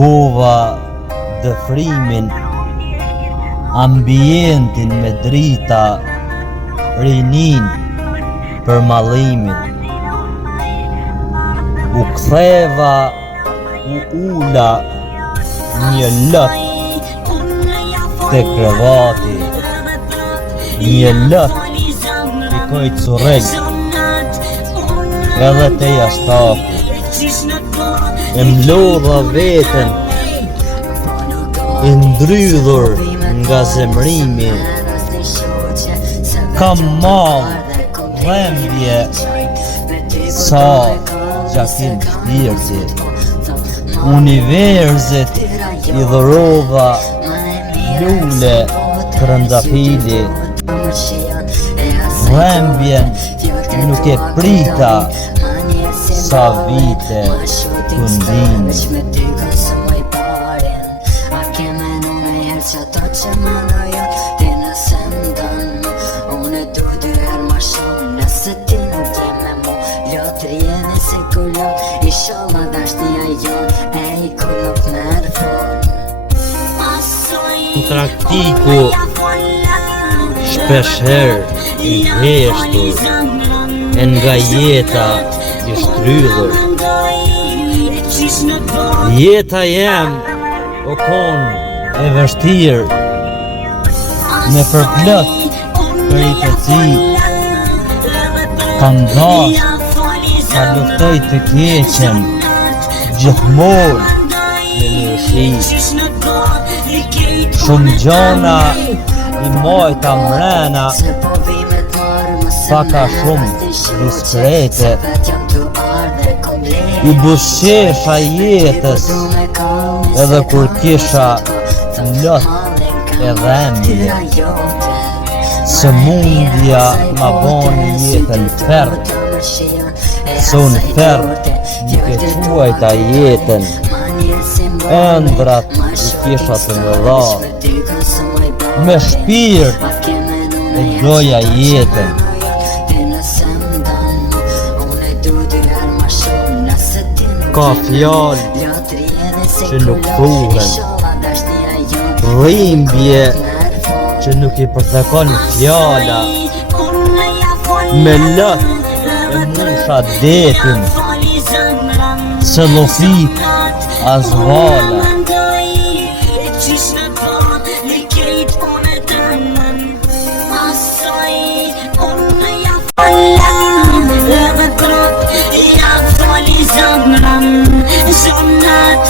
Kërkova dëfrimin, ambientin me drita, rinin për mallimin. U ktheva, u ula një lët te krevati, një lët pikoj curreg, edhe te jastaku. E mlodha veten, i ndrydhur nga zemrimi, kam mall dhembje, sa gjakim shpirti. Universit i dhurova lule trëndafili, dhembjen nuk e prita, sa vite këndimi. Praktiku shpeshher i heshtur, e nga jeta i shtrydhur. Jeta jem o kon e vështirë, me përplot peripeci, kam dash ta luftoj të keqen, gjithmonë me mirësi. Shumë gjona i mojta mrena, paka shumë diskrete, i busqesha jetës, edhe kur kisha lot e dhembje. Sëmundja ma boni jetën ferë, se unë ferë nuk e quajta jetën, ëndrat i kisha të mëdha, me shpirt e doja jetën. Ka fjallë që nuk thuhen, dhimbje që nuk i përthekon fjalla, me lët e musha detin, se lofit as vala. Zonat